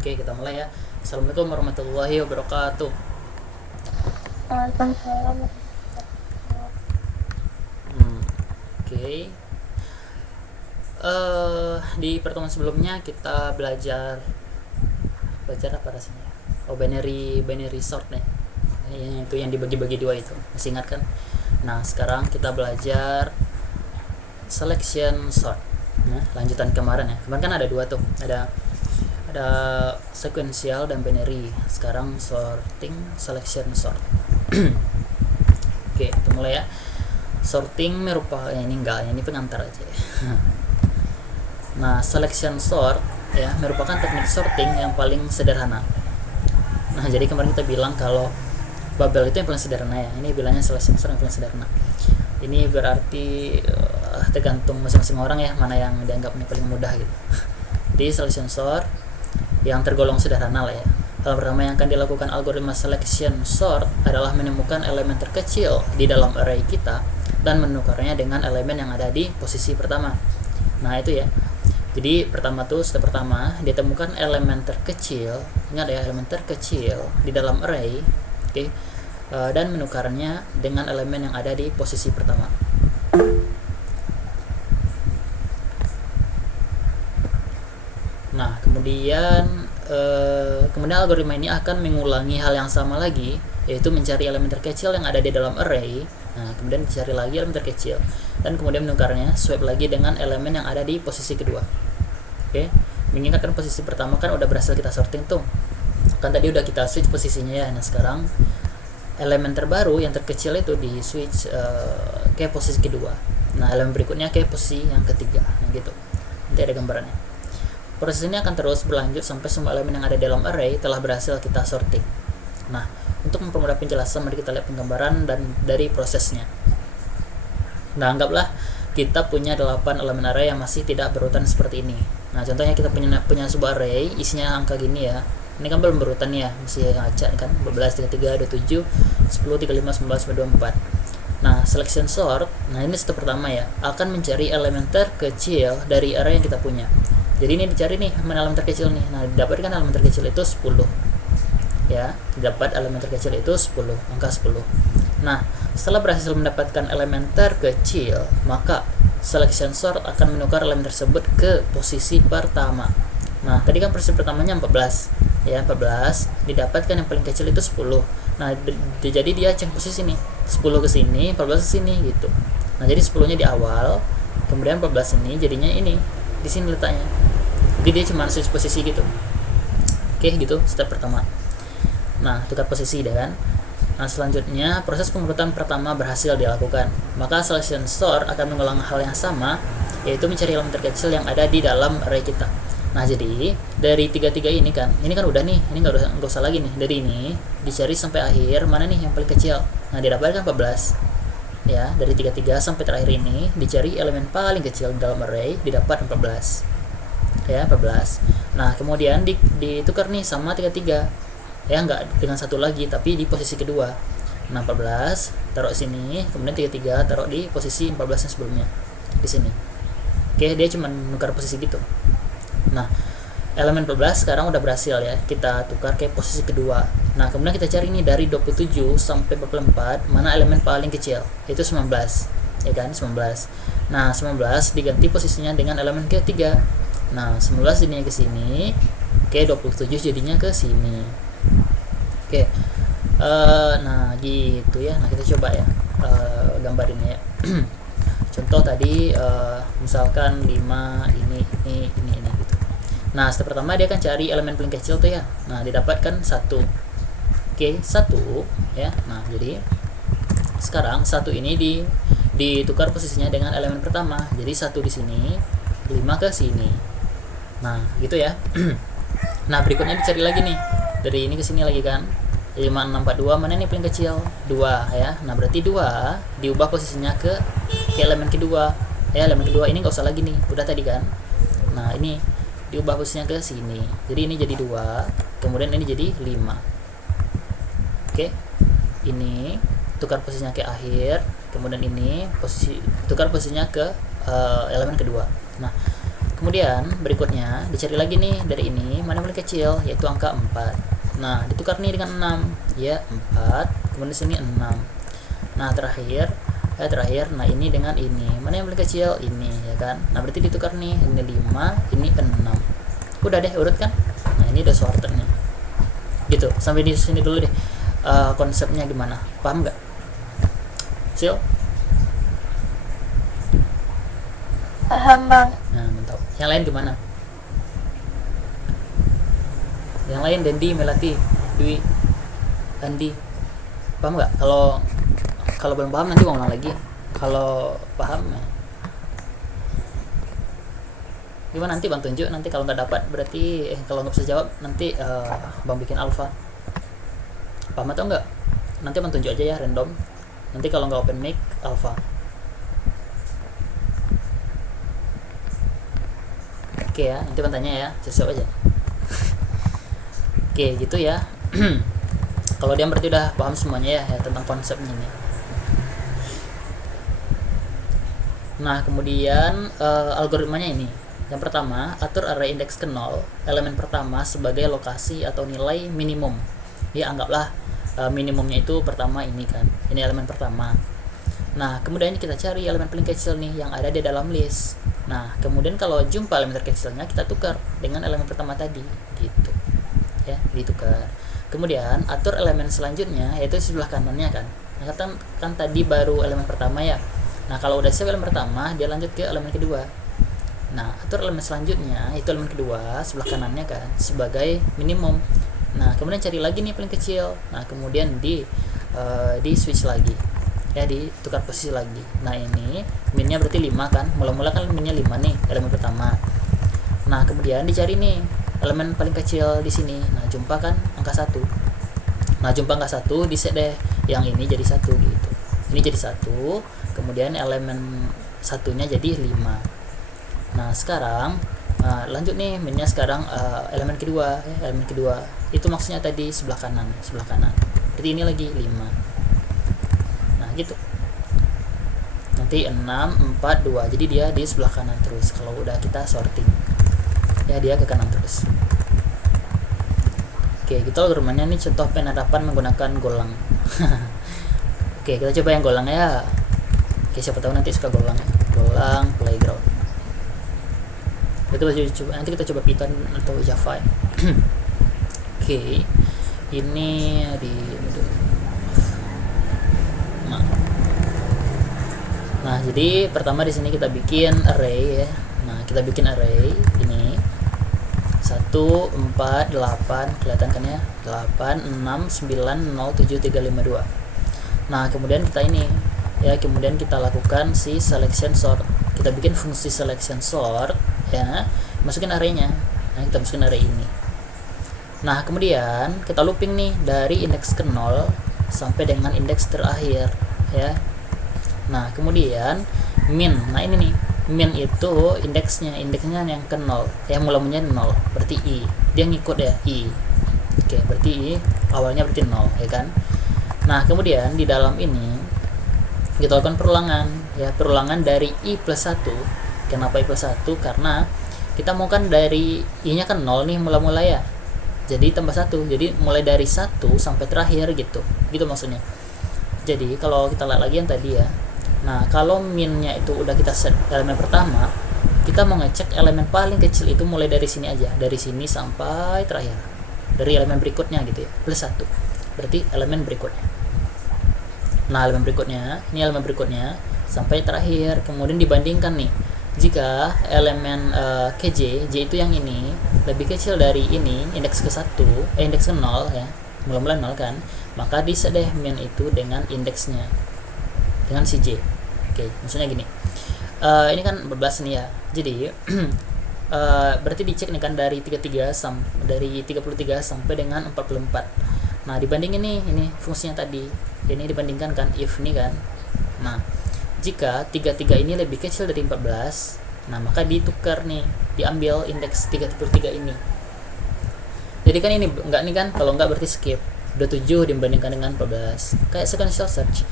Oke, kita mulai ya. Assalamualaikum warahmatullahi wabarakatuh. Waalaikumsalam. Oke. Di pertemuan sebelumnya kita belajar apa rasanya? Oh, binary sort nih. Itu yang dibagi-bagi dua itu. Masih ingat kan? Nah, sekarang kita belajar selection sort. Nah, lanjutan kemarin ya. Kemarin kan ada dua tuh. Ada sequential dan binary. Sekarang sorting, selection, sort. Oke, kita mulai ya. Sorting merupakan ini pengantar aja ya. Nah, selection sort ya merupakan teknik sorting yang paling sederhana. Nah, jadi kemarin kita bilang kalau bubble itu yang paling sederhana ya. Ini bilangnya selection sort yang paling sederhana. Ini berarti tergantung masing-masing orang ya, mana yang dianggapnya paling mudah gitu. Jadi selection sort yang tergolong sederhana lah ya. Hal pertama yang akan dilakukan algoritma selection sort adalah menemukan elemen terkecil di dalam array kita dan menukarnya dengan elemen yang ada di posisi pertama. Nah, itu ya. Jadi pertama tuh, step pertama, ditemukan elemen terkecil, ingat ya, elemen terkecil di dalam array, oke, dan menukarnya dengan elemen yang ada di posisi pertama. Nah, kemudian algoritma ini akan mengulangi hal yang sama lagi, yaitu mencari elemen terkecil yang ada di dalam array. Nah, kemudian dicari lagi elemen terkecil dan kemudian menukarnya swap lagi dengan elemen yang ada di posisi kedua. Oke, mengingatkan posisi pertama kan udah berhasil kita sorting tuh. Kan tadi udah kita switch posisinya ya. Nah, sekarang elemen terbaru yang terkecil itu di switch ke posisi kedua. Nah, elemen berikutnya ke posisi yang ketiga. Nah, gitu. Nanti ada gambarannya. Proses ini akan terus berlanjut sampai semua elemen yang ada dalam array telah berhasil kita sorting. Nah, untuk mempermudah penjelasan, mari kita lihat penggambaran dan dari prosesnya. Nah, anggaplah kita punya 8 elemen array yang masih tidak berurutan seperti ini. Nah, contohnya kita punya sebuah array isinya angka gini ya. Ini kan belum berurutan ya, masih acak kan, 12, 33, 27, 10, 35, 19, 24. Nah, selection sort, nah ini step pertama ya, akan mencari elemen terkecil dari array yang kita punya. Jadi ini dicari nih mana elemen terkecil nih. Nah, didapatkan elemen terkecil itu 10. Ya, dapat elemen terkecil itu 10, angka 10. Nah, setelah berhasil mendapatkan elemen terkecil, maka selection sort akan menukar elemen tersebut ke posisi pertama. Nah, tadi kan posisi pertamanya 14. Ya, 14 didapatkan yang paling kecil itu 10. Nah, jadi dia cek posisi nih. 10 ke sini, 14 ke sini gitu. Nah, jadi 10-nya di awal, kemudian 14 ini jadinya ini di sini letaknya. Jadi dia cuma switch posisi gitu. Oke, gitu step pertama. Nah, tukar posisi deh kan. Nah, selanjutnya proses pengurutan pertama berhasil dilakukan. Maka selection sort akan mengulang hal yang sama, yaitu mencari elemen terkecil yang ada di dalam array kita. Nah, jadi dari 33 ini kan udah nih, ini nggak usah lagi nih. Dari ini dicari sampai akhir, mana nih yang paling kecil. Nah, didapatkan 14. Ya, dari 33 sampai terakhir ini dicari elemen paling kecil di dalam array, didapat 14. Ya, 14. Nah, kemudian ditukar nih sama 33. Ya, nggak dengan satu lagi tapi di posisi kedua. Nah, 14 taruh sini, kemudian 33 taruh di posisi 14 yang sebelumnya di sini. Oke, dia cuma nukar posisi gitu. Nah, elemen 14 sekarang udah berhasil ya kita tukar ke posisi kedua. Nah, kemudian kita cari nih dari 27 sampai 44 mana elemen paling kecil, yaitu 19. Ya kan, 19. Nah, 19 diganti posisinya dengan elemen ketiga. Nah, 19 jadinya ke sini, oke, 27 jadinya ke sini. Oke. Nah, gitu ya. Nah, kita coba ya gambarinnya ya. Contoh tadi misalkan 5 ini gitu. Nah, step pertama dia akan cari elemen paling kecil tuh ya. Nah, didapatkan 1. Oke, 1 ya. Nah, jadi sekarang 1 ini ditukar posisinya dengan elemen pertama. Jadi 1 di sini, 5 ke sini. Nah, gitu ya. Nah, berikutnya dicari lagi nih. Dari ini ke sini lagi kan. 5, 6, 4, 2 mana nih paling kecil? 2 ya. Nah, berarti 2 diubah posisinya ke elemen kedua. Ya, elemen kedua ini nggak usah lagi nih. Udah tadi kan. Nah, ini diubah posisinya ke sini. Jadi ini jadi 2, kemudian ini jadi 5. Oke. Ini tukar posisinya ke akhir, kemudian ini tukar posisinya ke elemen kedua. Nah, kemudian berikutnya dicari lagi nih dari ini mana yang paling kecil, yaitu angka 4. Nah ditukar nih dengan 6 ya, 4, kemudian sini 6. Nah terakhir, nah ini dengan ini mana yang paling kecil, ini ya kan. Nah berarti ditukar nih, ini 5, ini 6. Udah deh, urut kan. Nah ini udah sorternya gitu. Sampai di sini dulu deh. Konsepnya gimana, paham nggak Sil? Paham bang. Nah mantap. Yang lain gimana? Yang lain Dendi, Melati, Dwi, Andi, paham nggak? Kalau belum paham nanti ngomong lagi. Kalau paham ya gimana, nanti bang tunjuk. Nanti kalau nggak dapat berarti kalau nggak bisa jawab nanti bang bikin alpha. Paham atau enggak? Nanti bang tunjuk aja ya, random. Nanti kalau nggak open mic alpha. Oke ya, nanti bang tanya ya, siap aja. Oke gitu ya. Kalau dia berarti udah paham semuanya ya tentang konsepnya ini. Nah kemudian algoritmanya ini. Yang pertama, atur array indeks ke 0, elemen pertama sebagai lokasi atau nilai minimum. Ya anggaplah minimumnya itu pertama ini kan, ini elemen pertama. Nah kemudian kita cari elemen paling kecil nih yang ada di dalam list. Nah kemudian kalau jumpa elemen terkecilnya kita tukar dengan elemen pertama tadi gitu ya, ditukar. Kemudian atur elemen selanjutnya, yaitu sebelah kanannya kan. Nah kan tadi baru elemen pertama ya. Nah kalau udah siap elemen pertama, dia lanjut ke elemen kedua. Nah atur elemen selanjutnya, itu elemen kedua sebelah kanannya kan, sebagai minimum. Nah kemudian cari lagi nih paling kecil. Nah kemudian di switch lagi ya, ditukar posisi lagi. Nah ini minnya berarti 5 kan, mula-mula kan minnya 5 nih, elemen pertama. Nah kemudian dicari nih elemen paling kecil di sini. Nah jumpa kan angka 1. Nah jumpa angka 1, diset deh yang ini jadi 1 gitu. Ini jadi 1, kemudian elemen satunya jadi 5. Nah sekarang lanjut nih minnya sekarang elemen kedua ya, elemen kedua itu maksudnya tadi sebelah kanan. Berarti ini lagi 5. Nah gitu. Nanti 6, 4, 2. Jadi dia di sebelah kanan terus kalau udah kita sorting. Ya dia ke kanan terus. Oke, kita algoritmanya nih contoh penerapan menggunakan golang. Oke, kita coba yang golang ya. Oke, siapa tahu nanti suka golang. Golang playground. Nanti kita coba Python atau Java ya. Oke, ini di nah jadi pertama di sini kita bikin array ya. Nah kita bikin array ini 1, 4, 8, kelihatan kan ya, 8, 6, 9, 0, 7, 3, 5, 2. Nah kemudian kita ini ya, kemudian kita lakukan si selection sort. Kita bikin fungsi selection sort ya, masukin arraynya. Nah kita masukin array ini. Nah kemudian kita looping nih dari indeks ke 0 sampai dengan indeks terakhir ya. Nah kemudian min, nah ini nih min itu indeksnya yang ke 0 ya, mulanya 0 berarti i, dia ngikut ya i. Oke, berarti i awalnya berarti 0 ya kan. Nah kemudian di dalam ini kita lakukan perulangan ya, perulangan dari i plus 1. Kenapa i plus 1? Karena kita mau kan dari i nya kan 0 nih mula-mula ya, jadi tambah 1, jadi mulai dari 1 sampai terakhir gitu maksudnya. Jadi kalau kita lihat lagi yang tadi ya, nah kalau minnya itu udah kita set elemen pertama, kita mau ngecek elemen paling kecil itu mulai dari sini aja, dari sini sampai terakhir, dari elemen berikutnya gitu ya, plus 1 berarti elemen berikutnya. Nah elemen berikutnya, ini elemen berikutnya sampai terakhir. Kemudian dibandingkan nih, jika elemen kj, j itu yang ini lebih kecil dari ini, indeks ke 1 indeks ke 0 ya, mula-mula 0 kan, maka diset deh min itu dengan indeksnya, dengan si j. Oke, maksudnya gini, ini kan 14 nih ya, jadi berarti dicek nih kan dari 33 sampai dengan 44. Nah dibandingin nih, ini fungsinya tadi, ini dibandingkan kan, if nih kan. Nah jika 33 ini lebih kecil dari 14, nah maka ditukar nih, diambil indeks 33 ini. Jadi kan ini enggak nih kan, kalau enggak berarti skip. 27 dibandingkan dengan 14, kayak sequential search.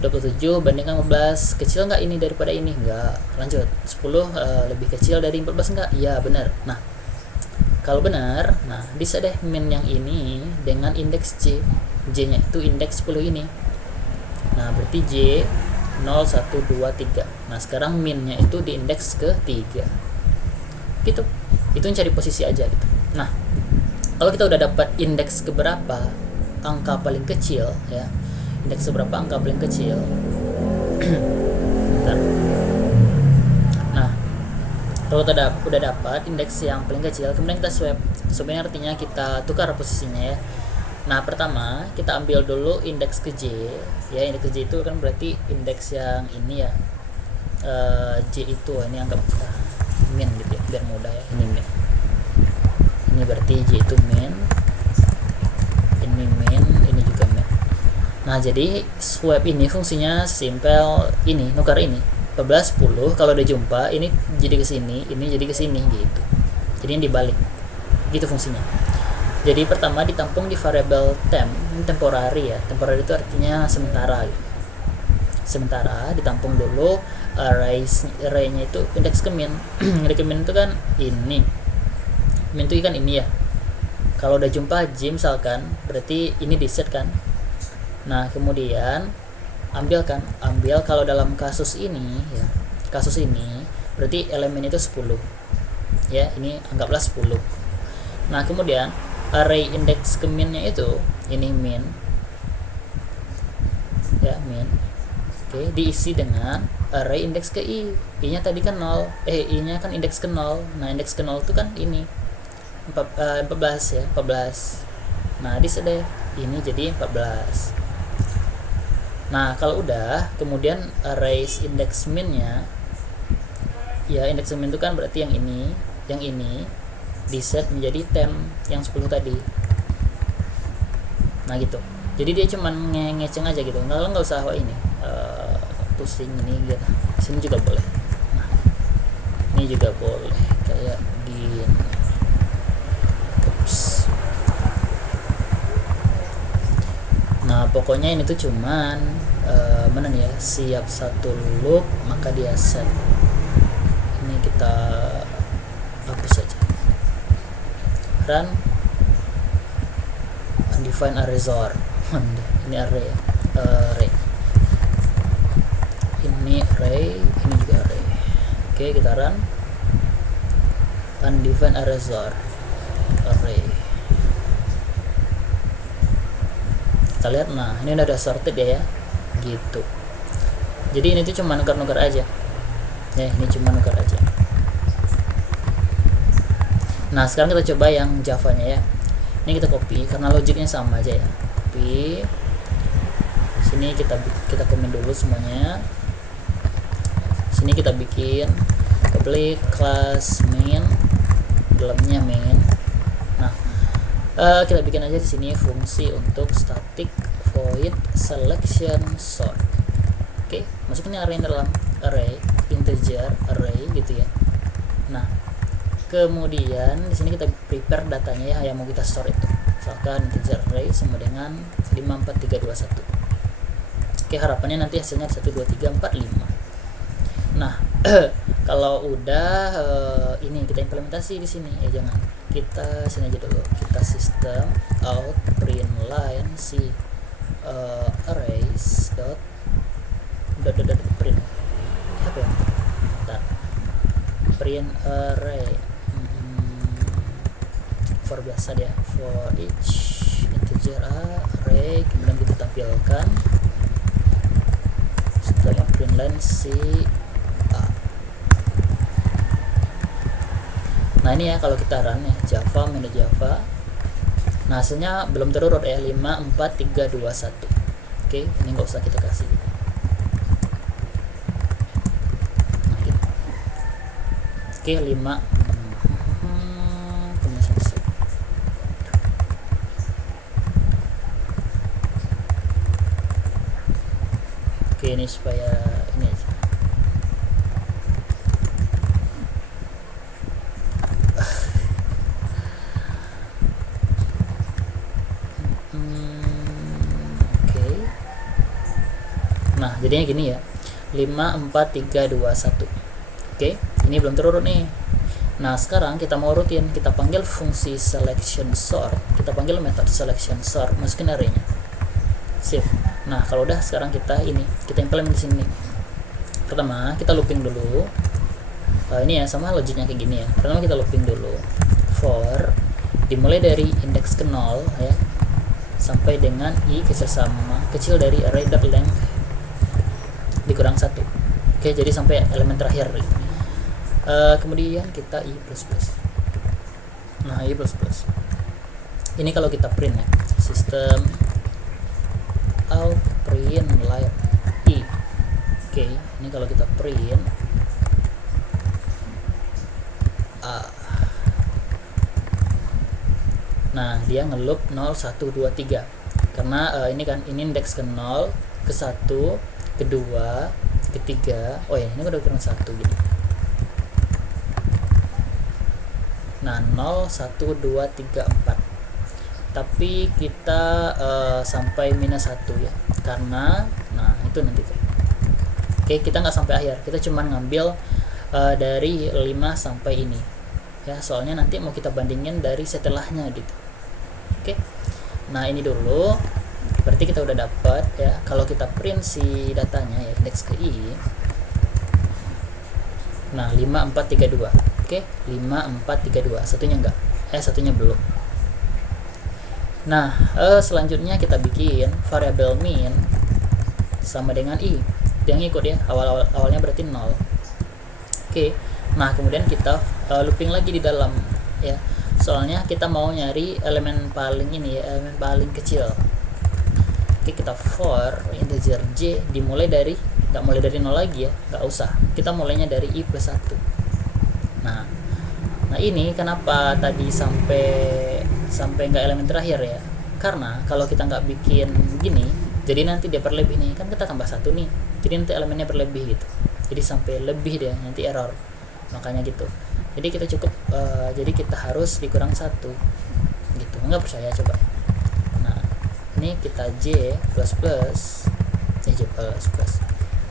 27 bandingkan 14, kecil nggak ini daripada ini? Nggak. Lanjut, 10 lebih kecil dari 14 nggak? Iya benar. Nah kalau benar, nah bisa deh min yang ini dengan indeks J nya itu indeks 10 ini. Nah berarti J 0, 1, 2, 3. Nah sekarang minnya itu di indeks ke 3 gitu. Itu cari posisi aja gitu. Nah kalau kita udah dapat indeks keberapa angka paling kecil ya, indeks seberapa angka paling kecil. Bentar. Nah kalau kita udah dapat indeks yang paling kecil, kemudian kita swap. Swap ini artinya kita tukar posisinya ya. Nah pertama kita ambil dulu indeks ke J ya. Indeks ke J itu kan berarti indeks yang ini ya, J itu ini anggap min gitu ya biar mudah ya. Ini min, ini berarti J itu min, ini min, ini juga min. Nah jadi swap ini fungsinya simpel ini, nukar ini 14 10, kalau udah jumpa ini jadi ke sini, ini jadi ke sini gitu. Jadi ini dibalik gitu fungsinya. Jadi pertama ditampung di variabel temp, ini temporary ya. Temporary itu artinya sementara gitu. Sementara ditampung dulu array-nya itu indeks ke min. Indeks ke min itu kan ini. Min itu kan ini ya. Kalau udah jumpa J misalkan, berarti ini di set kan. Nah, kemudian ambil kalau dalam kasus ini ya. Kasus ini berarti elemen itu 10. Ya, ini anggaplah 10. Nah, kemudian array indeks ke min-nya itu ini min. Ya, min. Oke, diisi dengan array indeks ke i. I-nya tadi kan 0. I-nya kan indeks ke 0. Nah, indeks ke 0 itu kan ini 14 ya, 14. Nah, di sini ini jadi 14. Nah, kalau udah, kemudian array indeks min-nya ya, indeks min itu kan berarti yang ini di set menjadi temp yang 10 tadi. Nah, gitu. Jadi dia cuman ngeceng aja gitu. Nggak usah ini pusing ini gitu. Sini juga boleh. Nah, ini juga boleh kayak gini. Nah pokoknya ini tuh cuman mana nih ya, siap satu loop maka dia set. Ini kita hapus saja. Run undefined array. Ini array ya. Ini array, ini juga array. Oke, kita run undefined array. Kita lihat, nah ini udah sorted ya gitu. Jadi ini tuh cuma nukar aja ya, ini cuma nukar aja. Nah sekarang kita coba yang Java nya ya. Ini kita copy karena logiknya sama aja ya. Copy sini, kita komen dulu semuanya. Sini kita bikin public class main, dalamnya main. Nah kita bikin aja di sini fungsi untuk static void selection sort. Oke, masukin array dalam array integer array gitu ya. Nah kemudian di sini kita prepare datanya ya yang mau kita store itu. Misalkan integer array sama dengan 54321. Oke, harapannya nanti hasilnya 1 2 3 4 5. Nah kalau udah ini kita implementasi di sini ya, jangan kita sini aja dulu. Kita system out println si arrays dot print apa ya, print array for biasa dia, for each integer array, kemudian kita tampilkan setelah println si a. Nah ini ya kalau kita run ya Java menu Java, nah hasilnya belum terurut ya, 5 4 3 2 1. Oke, ini nggak usah kita kasih. Nah gitu. Oke, 5 ini supaya ini aja. Nah jadinya gini ya, 5 4 3 2 1. Oke, ini belum terurut nih. Nah sekarang kita mau urutin, kita panggil fungsi selection sort, kita panggil method selection sort, masukin array-nya. Sip. Nah kalau udah, sekarang kita implement di sini. Pertama kita looping dulu. Ini ya sama logiknya kayak gini ya. Pertama kita looping dulu for dimulai dari indeks ke 0 ya sampai dengan i kecil dari array.length dikurang 1. Oke, jadi sampai elemen terakhir. Kemudian kita i++. Nah i++ ini kalau kita print ya, sistem out print line i. Oke, ini kalau kita print nah dia ngeloop 0 1 2 3 karena ini indeks ke 0 ke 1 ke 2 ke 3. Oh ya, ini udah kurang 1 gini. Nah 0 1 2 3 4, tapi kita sampai minus 1 ya, karena nah itu nanti tuh. Oke, kita nggak sampai akhir, kita cuman ngambil dari 5 sampai ini ya, soalnya nanti mau kita bandingin dari setelahnya gitu. Oke, nah ini dulu berarti kita udah dapat ya. Kalau kita print si datanya ya, indeks ke i, nah 5 4 3 2. Oke, 5 4 3 2, satunya enggak, satunya belum. Nah selanjutnya kita bikin variabel min sama dengan i, dia ngikut ya, awalnya berarti 0. Oke, nah kemudian kita looping lagi di dalam ya, soalnya kita mau nyari elemen paling ini ya, elemen paling kecil. Oke, kita for integer j dimulai dari, nggak mulai dari 0 lagi ya, nggak usah, kita mulainya dari i plus 1. Nah ini kenapa tadi sampai nggak elemen terakhir ya, karena kalau kita nggak bikin gini, jadi nanti dia berlebih nih, kan kita tambah 1 nih, jadi nanti elemennya berlebih gitu, jadi sampai lebih dia, nanti error, makanya gitu. Jadi kita cukup jadi kita harus dikurang 1 gitu, nggak percaya coba. Nah ini kita j plus plus,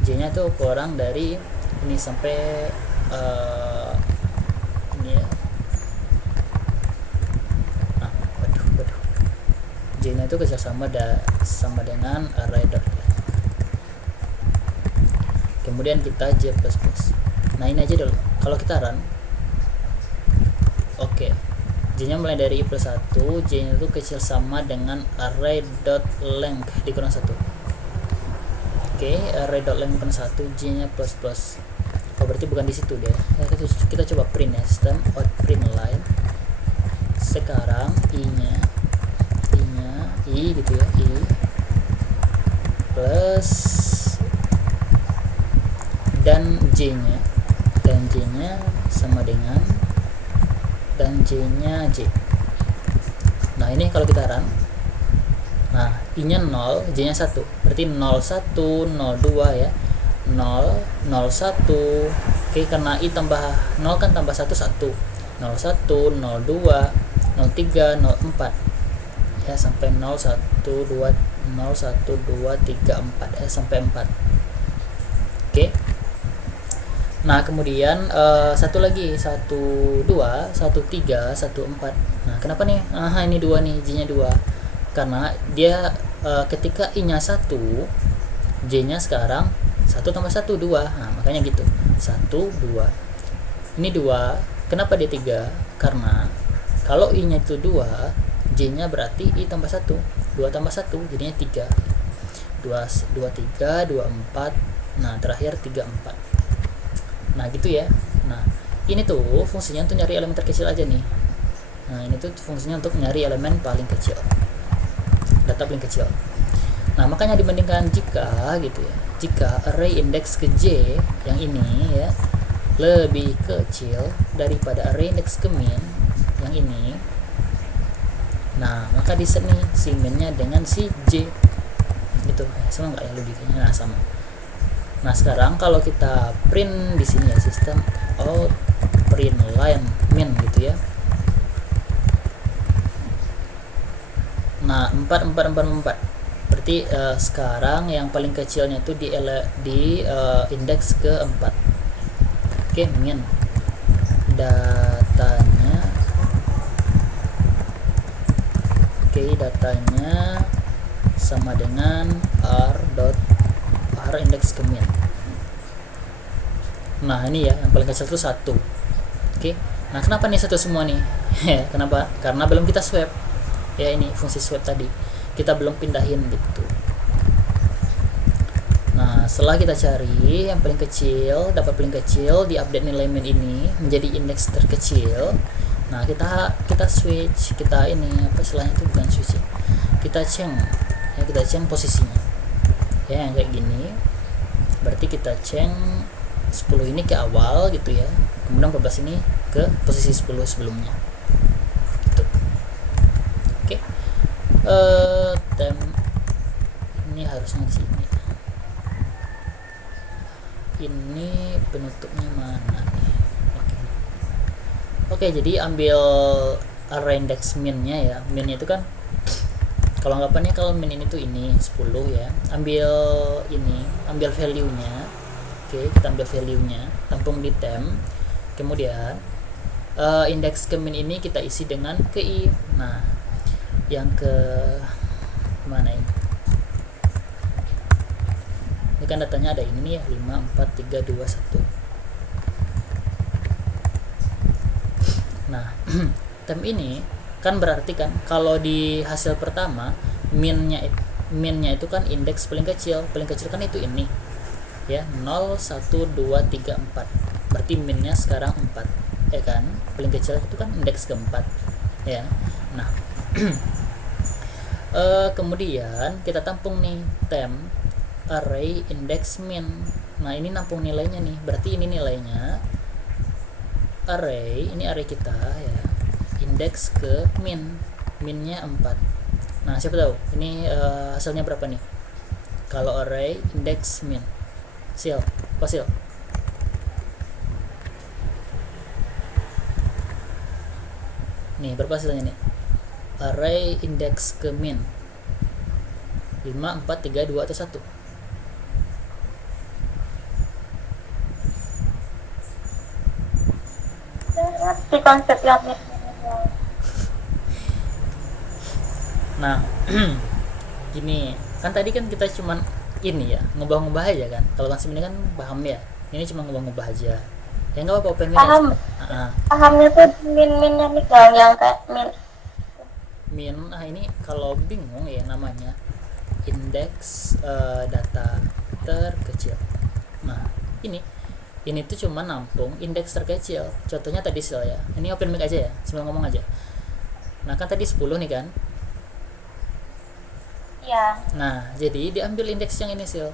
j nya tuh kurang dari ini sampai ini ya. Nah, waduh j nya itu kecil sama dengan array.length. Kemudian kita j plus plus. Nah ini aja dulu, kalau kita run. Oke, j nya mulai dari i plus 1, j nya itu kecil sama dengan array.length dikurang 1. Oke, array.length dikurang 1, j nya plus plus. Oh berarti bukan di situ deh. Kita coba print ya, sistem out print line. Sekarang i gitu ya, i plus dan j nya sama dengan dan j nya j. Nah ini kalau kita run, nah i nya 0, j nya 1, berarti 0 1 0 2 ya, 0 0 1. Oke, karena i tambah 0 kan tambah 1 1, 0 1 0 2 0 3 0 4 ya, sampai 0 1 2 0 1 2 3 4 ya, sampai 4. Oke. Nah kemudian satu lagi, 1 2 1 3 1 4. Nah kenapa nih ini 2 nih, j nya 2, karena dia ketika i nya 1, j nya sekarang 1 tambah 1 2. Nah makanya gitu, 1 2. Ini 2, kenapa dia 3? Karena kalau i nya itu 2, j nya berarti i tambah 1, 2 tambah 1 jadinya 3. 2 3 2 4. Nah terakhir 3 4. Nah gitu ya. Nah ini tuh fungsinya untuk nyari elemen terkecil aja nih. Nah ini tuh fungsinya untuk nyari elemen paling kecil, data paling kecil. Nah makanya dibandingkan jika gitu ya, jika array indeks ke j yang ini ya lebih kecil daripada array indeks ke min yang ini, nah maka di set nih si minnya dengan si j gitu. Sama nggak ya logikanya? Nah sama. Nah sekarang kalau kita print di sini ya, sistem out print line min gitu ya. Nah 4 4 4 4, Berarti sekarang yang paling kecilnya itu di indeks ke-4. Oke, min datanya. Oke, datanya sama dengan r indeks ke min. Nah, ini ya yang paling kecil itu 1. Oke. Nah, kenapa nih 1 semua nih? Kenapa? Karena belum kita swap. Ya, ini fungsi swap tadi. Kita belum pindahin gitu. Nah, setelah kita cari yang paling kecil, dapat paling kecil, di update nilai min ini menjadi indeks terkecil. Nah, kita switch, kita ini apa istilahnya itu, bukan switch ya. Kita change. Ya, kita change posisinya. Ya, yang kayak gini. Berarti kita change 10 ini ke awal gitu ya. Kemudian 14 ini ke posisi 10 sebelumnya. Gitu. Oke. Tem ini harusnya di sini. Ini penutupnya mana nih? Oke, jadi ambil array index min-nya ya. Min itu kan kalau anggapannya kalau min ini tuh ini 10 ya. Ambil value-nya. Oke, kita ambil value-nya, tampung di tem. Kemudian indeks ke min ini kita isi dengan ke i. Nah, yang ke mana ini? Ini kan datanya ada ini nih ya, 5 4 3 2 1. Nah, tem ini kan berarti kan kalau di hasil pertama minnya itu kan indeks paling kecil kan itu ini ya, 0 1 2 3 4. Berarti minnya sekarang 4 ya kan, paling kecil itu kan indeks keempat ya. Nah, kemudian kita tampung nih tem array index min. Nah, ini nampung nilainya nih, berarti ini nilainya array kita ya, indeks ke minnya 4. Nah, siapa tahu ini hasilnya berapa nih kalau array index min. Sil nih, berapa hasilnya nih? Array index ke min 5 4 3 2 atau 1? Di konsep yang Nah, gini kan tadi kan kita cuman ini ya ngubah-ngubah aja kan. Kalau konsep ini kan paham ya, ini cuma ngubah-ngubah aja ya, nggak apa-apa open paham. Pahamnya tuh min-minnya nih kalau yang kayak min. Nah, ini kalau bingung ya namanya indeks data terkecil. Nah, ini tuh cuma nampung indeks terkecil. Contohnya tadi Sil ya, ini open mic aja ya sambil ngomong aja. Nah, kan tadi 10 nih kan ya. Nah, jadi diambil indeks yang ini Sil.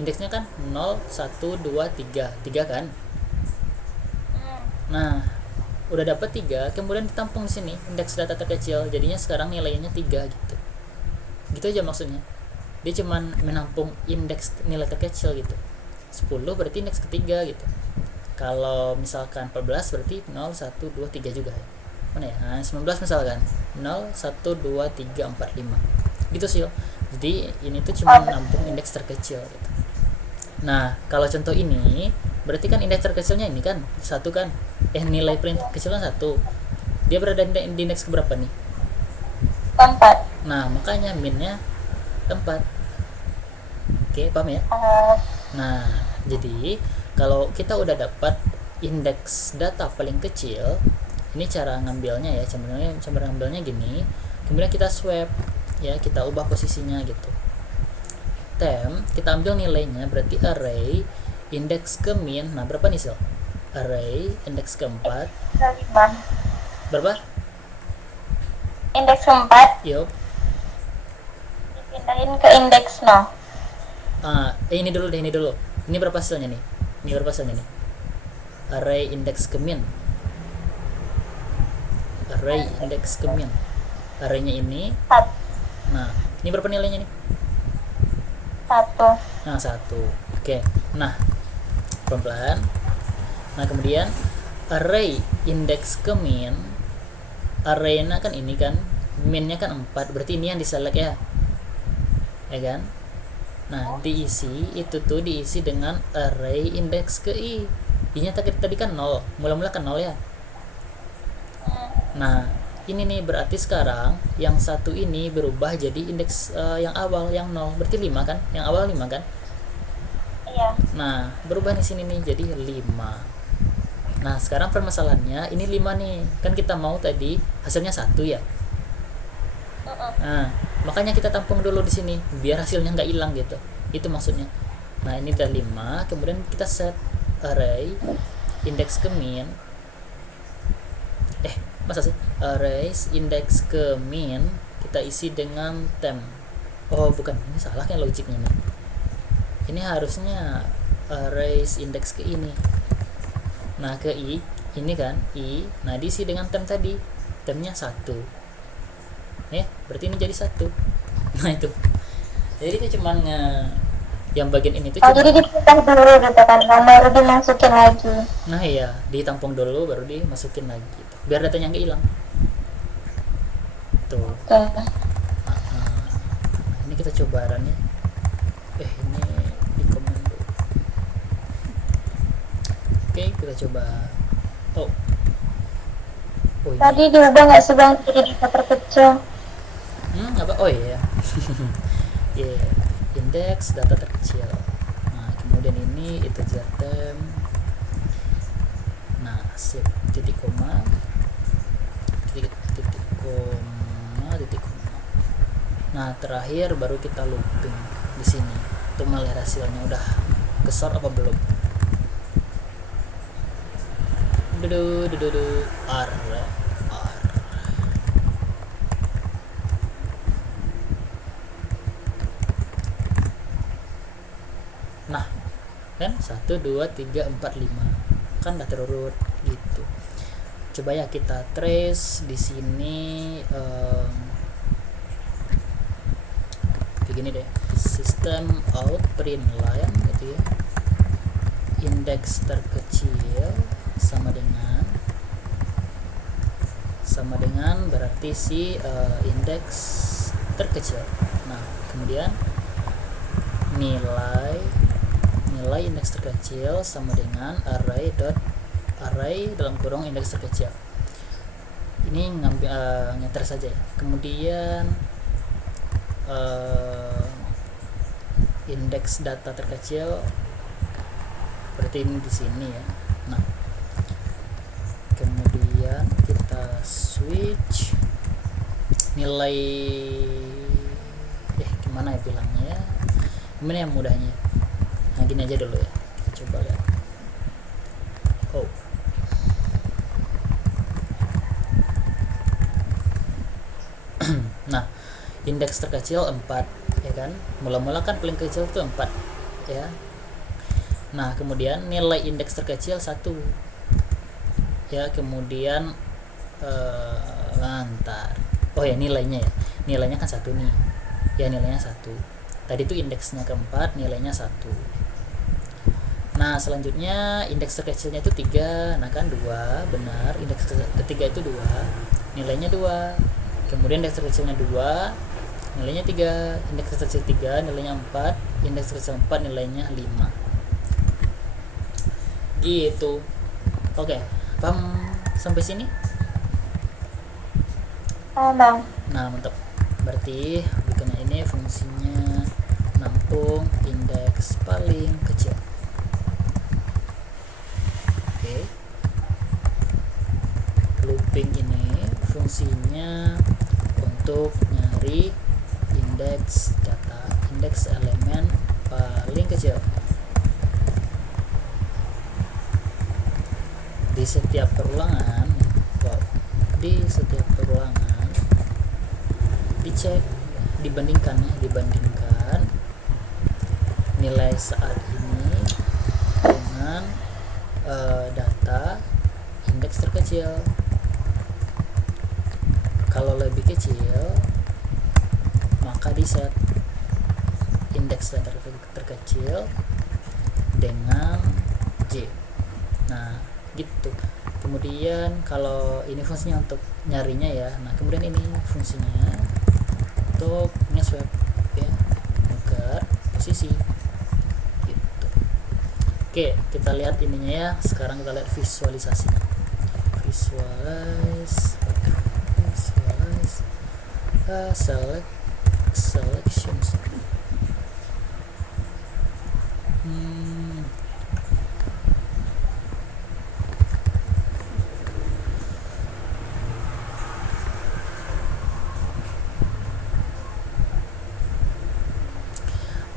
Indeksnya kan 0 1 2 3 kan. Nah, udah dapat 3, kemudian ditampung di sini indeks data terkecil, jadinya sekarang nilainya 3 gitu. Gitu aja maksudnya. Dia cuman menampung indeks nilai terkecil gitu. 10 berarti indeks ketiga gitu. Kalau misalkan 14 berarti 0 1 2 3 juga ya. Mana ya? Nah, 19 misalkan 0 1 2 3 4 5. Gitu sih. Jadi ini tuh cuma menampung indeks terkecil gitu. Nah, kalau contoh ini berarti kan indeks terkecilnya ini kan 1 kan. Nilai paling kecil kan 1. Dia berada di indeks keberapa nih? 4. Nah, makanya minnya 4. Oke, paham ya? Nah, jadi kalau kita udah dapat indeks data paling kecil, ini cara ngambilnya ya, cara ngambilnya gini. Kemudian kita swap ya, kita ubah posisinya gitu. Tem, kita ambil nilainya, berarti array indeks ke min. Nah, berapa nih Sil? Array indeks keempat berapa? Indeks keempat. Yup. Dipindahin ke indeks 0. Ini dulu. Ini berapa hasilnya nih? Array indeks ke min. Array indeks ke min. Arraynya ini. 1. Nah, ini berapa nilainya nih? 1. Nah, 1. Oke. Nah, pelan-pelan. Nah, kemudian array indeks ke min. Arraynya kan ini kan, minnya kan 4, berarti ini yang diselect ya. ya kan. Nah diisi dengan array indeks ke i. I-nya tadi kan 0, mula-mula kan 0 ya. Nah ini nih berarti sekarang yang satu ini berubah jadi indeks yang awal yang 0, berarti 5 kan, yang awal 5 kan. Iya. Nah berubah di sini nih jadi 5. Nah sekarang permasalahannya ini 5 nih, kan kita mau tadi hasilnya 1 ya. Nah makanya kita tampung dulu di sini biar hasilnya nggak hilang gitu, itu maksudnya. Nah ini udah 5, kemudian kita set array indeks ke min, masa sih array indeks ke min kita isi dengan temp. Oh bukan, ini salah kan logiknya nih, ini harusnya array indeks ke ini. Nah ke i ini kan i, nah diisi dengan temp tadi, tempnya 1 ya, berarti ini jadi 1. Nah itu jadi itu cuman yang bagian ini tuh jadi dipindah dulu gitu kan, baru dimasukin lagi. Nah iya, ditampung dulu baru dimasukin lagi gitu, biar datanya nggak hilang tuh. Oke. Ini kita coba runnya. Ini di komen dulu. Oke, kita coba. Oh ini. Tadi diubah nggak sih bang jadi data terkecil? Apa? Oh iya. Yeah. Indeks data terkecil. Nah kemudian ini integer temp. Nah sip titik koma titik koma. Nah terakhir baru kita looping di sini untuk melihat hasilnya udah kesor apa belum. R. Nah kan 1 2 3 4 5 kan udah terurut gitu. Coba ya kita trace di sini begini deh, system out print line gitu ya, indeks terkecil sama dengan berarti si indeks terkecil. Nah kemudian nilai indeks terkecil sama dengan array dalam kurung indeks terkecil. Ini ngambil ngeter saja ya. Kemudian indeks data terkecil berarti ini di sini ya. Nah kemudian kita switch nilai gimana ya bilangnya, gimana yang mudahnya. Nah gini aja dulu ya, kita coba lihat. Nah indeks terkecil 4 ya kan, mula-mula kan paling kecil tuh 4 ya. Nah kemudian nilai indeks terkecil 1 ya, kemudian nilainya kan 1 nih ya, nilainya 1 tadi tuh indeksnya keempat, nilainya 1. Nah selanjutnya indeks terkecilnya itu 3, nah kan 2 benar, indeks ketiga itu 2, nilainya 2. Kemudian indeks terkecilnya 2, nilainya 3, indeks terkecil 3, nilainya 4, indeks terkecil 4, nilainya 5 gitu. Oke, paham sampai sini? Bang. Nah mantap, berarti bukannya ini fungsinya nampung indeks paling kecil. Oke, looping ini fungsinya untuk nyari indeks data, indeks elemen paling kecil di setiap perulangan. Dicek, dibandingkan nilai saat ini dengan data indeks terkecil. Kalau lebih kecil maka di set indeks data terkecil dengan J. Nah gitu. Kemudian kalau ini fungsinya untuk nyarinya ya. Nah kemudian ini fungsinya untuk nge-swap ya, posisi gitu. Oke, kita lihat ininya ya. Sekarang kita lihat visualisasinya. Visualize selections.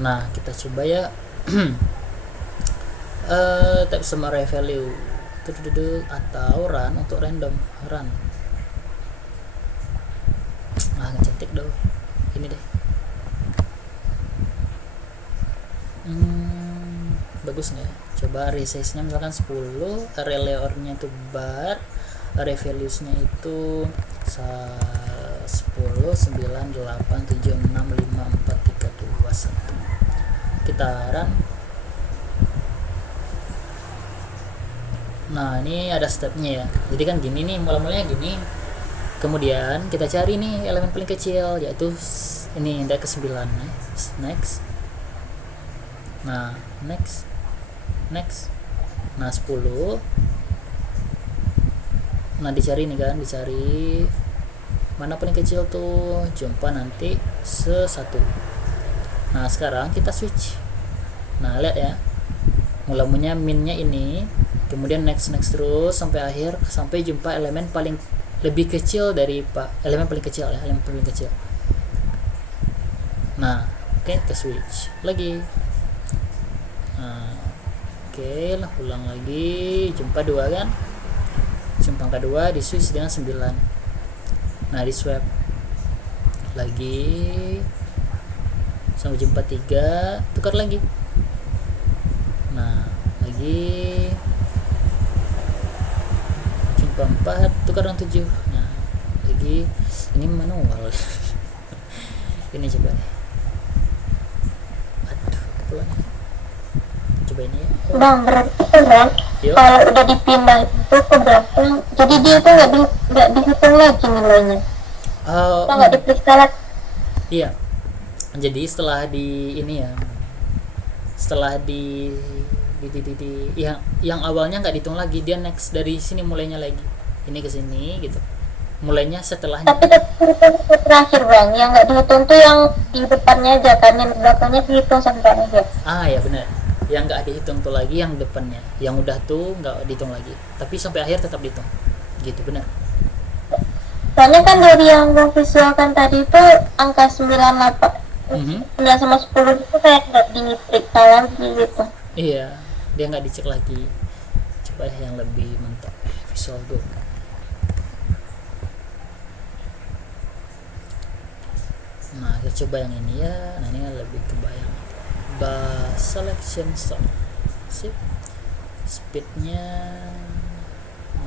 Nah, kita coba ya. Type summary value atau run untuk random run. Nggak cantik dong. Ini deh. Bagus nggak? Coba resize nya misalkan 10, array layout-nya itu bar, array values-nya itu 10, 9, 8, 7, 6, 5, 4, 3, 2, 1. Kita run. Nah, ini ada stepnya ya. Jadi kan gini nih, mulai-mulainya gini. Kemudian kita cari nih elemen paling kecil, yaitu ini index ke 9. Next. Nah, next. Nah, 10. Nah, dicari nih kan, dicari mana paling kecil tuh, jumpa nanti 1. Nah, sekarang kita switch. Nah, lihat ya, mulanya minnya ini, kemudian next terus sampai akhir, sampai jumpa elemen paling lebih kecil dari elemen paling kecil ya, elemen paling kecil. Nah, oke, kita switch lagi. Nah, oke, ulang lagi, jumpa 2 kan, jumpa angka 2, di switch dengan 9. Nah, di swap lagi sampai jumpa 3, tukar lagi. Nah, lagi jumpa 4, tukar dengan 7. Nah, lagi ini manual. Ini coba deh. Aduh, kepulang. Coba ini ya. Bang, berarti kan kalau udah dipindah itu ke belakang, jadi dia itu nggak dihitung lagi nilainya. Nggak diperiksa lagi. Iya. Jadi setelah di ini ya, setelah di yang awalnya nggak dihitung lagi, dia next dari sini mulainya lagi, ini ke sini gitu, mulainya setelahnya. Tapi terakhir bang, yang nggak dihitung tuh yang di depannya aja kan, yang belakangnya dihitung sampai akhir. Ya benar, yang nggak dihitung tuh lagi yang depannya, yang udah tuh nggak dihitung lagi, tapi sampai akhir tetap dihitung gitu, benar. Soalnya kan dari yang visualkan tadi itu angka 98 9 sama 10 itu kayak nggak diperiksa lagi gitu. Iya, dia nggak dicek lagi. Coba yang lebih mantap, Visual Go. Nah, kita coba yang ini ya. Nah, ini lebih kebayang. Selection sort. Sip. Speednya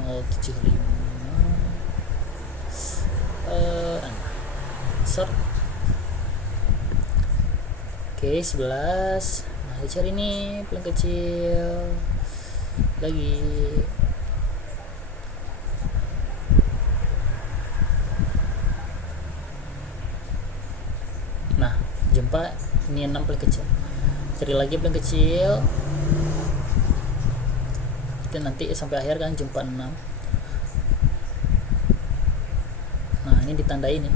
075. Sort. Oke, 11. Nah, dicari nih paling kecil lagi. Nah, jumpa ini 6 paling kecil. Cari lagi paling kecil. Itu nanti sampai akhir kan jumpa 6. Nah, ini ditandai nih.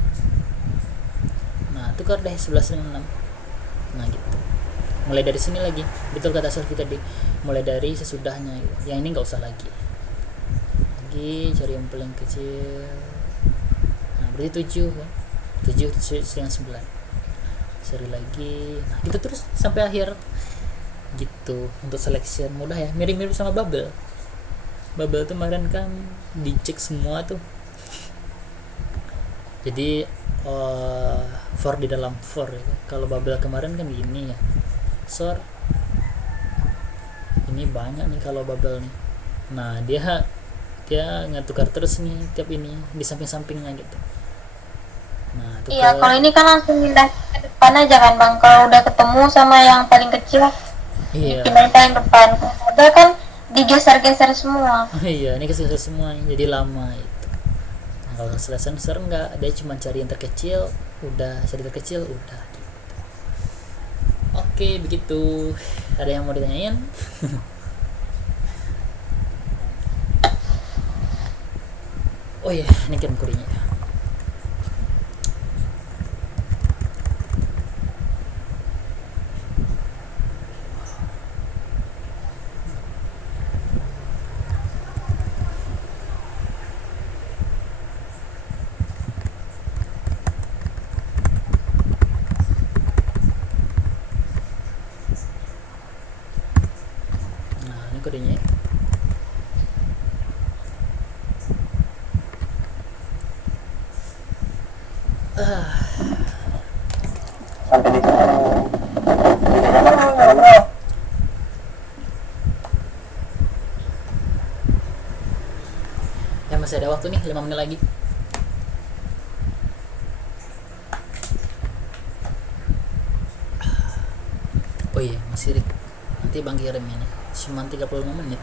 Nah, tukar deh 11 dengan 6. Nah, gitu. Mulai dari sini lagi, betul kata Selvi tadi, mulai dari sesudahnya gitu. Yang ini nggak usah lagi cari yang paling kecil. Nah, berarti 7 kan, 7 yang 9, cari lagi. Nah, gitu terus sampai akhir gitu. Untuk selection mudah ya, mirip-mirip sama Bubble tuh kemarin kan dicek semua tuh. Jadi for di dalam for ya. Kalau Bubble kemarin kan gini ya, sort ini banyak nih kalau Bubble nih. Nah, dia ngetukar terus nih tiap ini di samping-sampingnya gitu. Nah, iya, kalau ini kan langsung pindah ke depan aja kan bang, kalau udah ketemu sama yang paling kecil pindah paling depan. Ada kan digeser-geser semua. Iya, ini geser semua jadi lama itu. Nah, kalau sensor enggak, dia cuma cari yang terkecil, udah cari terkecil udah gitu. Oke. Oke, begitu. Ada yang mau ditanyain? Oh iya, ini kirim kurinya. Nah, ini kodenya. Sampai di sini. Ya masih ada waktu nih, 5 menit lagi. Oh iya, masih Rick. Nanti Bang kirim ini. Cuma 35 menit.